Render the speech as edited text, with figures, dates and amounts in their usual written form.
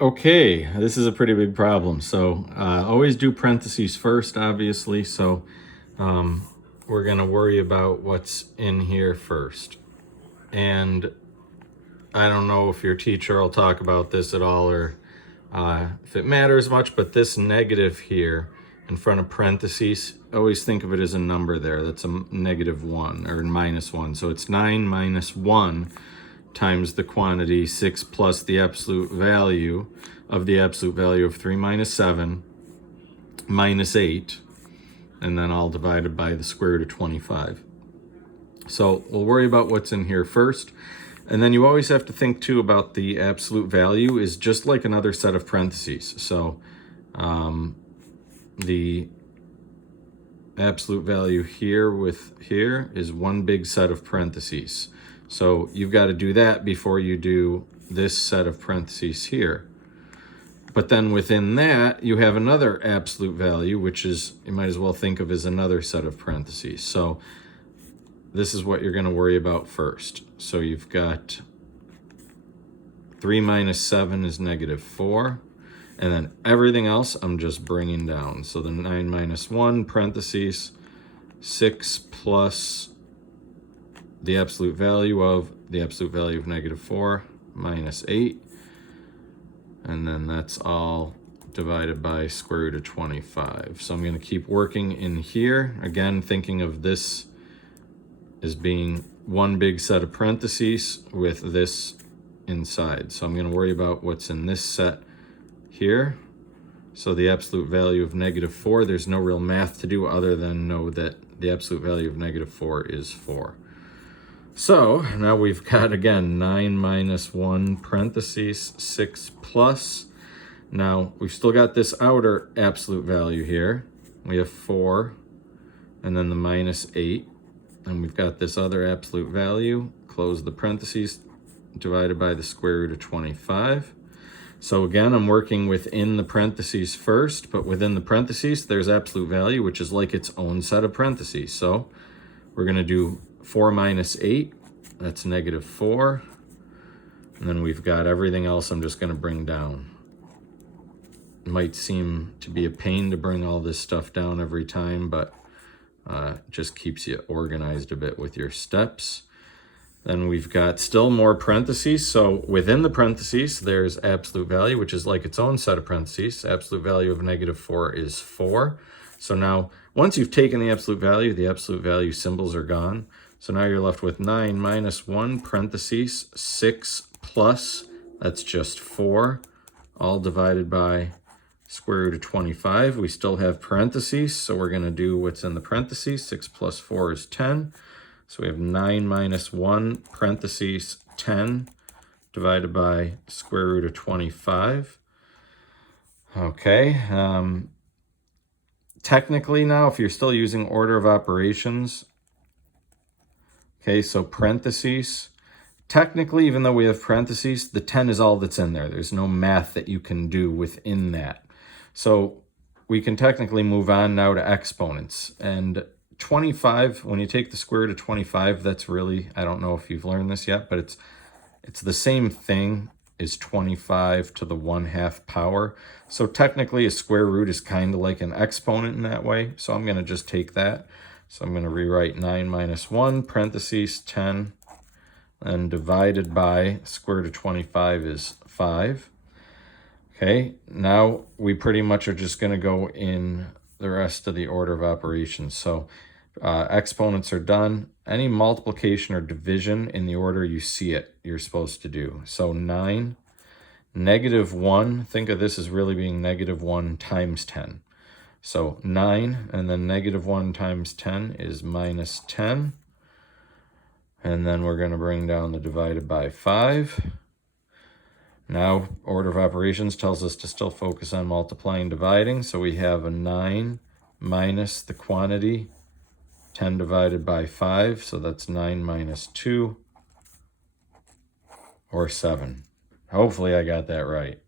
Okay, this is a pretty big problem. So always do parentheses first, obviously. So we're going to worry about what's in here first. And I don't know if your teacher will talk about this at all or if it matters much, but this negative here in front of parentheses, always think of it as a number there. That's a -1 or -1. So it's 9 minus 1 times the quantity 6 plus the absolute value of 3 minus 7 minus 8, and then all divided by the square root of 25. So we'll worry about what's in here first. And then you always have to think too about the absolute value is just like another set of parentheses. So the absolute value here with here is one big set of parentheses. So you've got to do that before you do this set of parentheses here. But then within that, you have another absolute value, which is, you might as well think of as another set of parentheses. So this is what you're going to worry about first. So you've got 3 minus 7 is -4. And then everything else I'm just bringing down. So the 9 minus 1, parentheses, 6 plus the absolute value of -4 minus 8. And then that's all divided by square root of 25. So I'm going to keep working in here. Again, thinking of this as being one big set of parentheses with this inside. So I'm going to worry about what's in this set here. So the absolute value of -4, there's no real math to do other than know that the absolute value of -4 is 4. So now we've got, again, 9 minus 1, parentheses, 6 plus. Now we've still got this outer absolute value here. We have 4, and then the minus 8. And we've got this other absolute value, close the parentheses, divided by the square root of 25. So again, I'm working within the parentheses first, but within the parentheses, there's absolute value, which is like its own set of parentheses. So we're going to do 4 minus 8, that's -4. And then we've got everything else I'm just going to bring down. It might seem to be a pain to bring all this stuff down every time, but just keeps you organized a bit with your steps. Then we've got still more parentheses. So within the parentheses, there's absolute value, which is like its own set of parentheses. Absolute value of -4 is 4. So now, once you've taken the absolute value symbols are gone. So now you're left with 9 minus 1, parentheses, 6 plus, that's just 4, all divided by square root of 25. We still have parentheses, so we're going to do what's in the parentheses. 6 plus 4 is 10. So we have 9 minus 1, parentheses, 10, divided by square root of 25. Okay. Technically now, if you're still using order of operations, okay, so parentheses, technically, even though we have parentheses, the 10 is all that's in there. There's no math that you can do within that. So we can technically move on now to exponents. And 25, when you take the square root of 25, that's really, I don't know if you've learned this yet, but it's the same thing as 25 to the 1/2 power. So technically a square root is kind of like an exponent in that way. So I'm going to just take that. So I'm going to rewrite 9 minus 1, parentheses, 10, and divided by square root of 25 is 5. Okay, now we pretty much are just going to go in the rest of the order of operations. So exponents are done. Any multiplication or division in the order you see it, you're supposed to do. So 9, -1, think of this as really being -1 times 10. So 9, and then -1 times 10 is -10. And then we're going to bring down the divided by 5. Now, order of operations tells us to still focus on multiplying and dividing. So we have a 9 minus the quantity, 10 divided by 5. So that's 9 minus 2, or 7. Hopefully I got that right.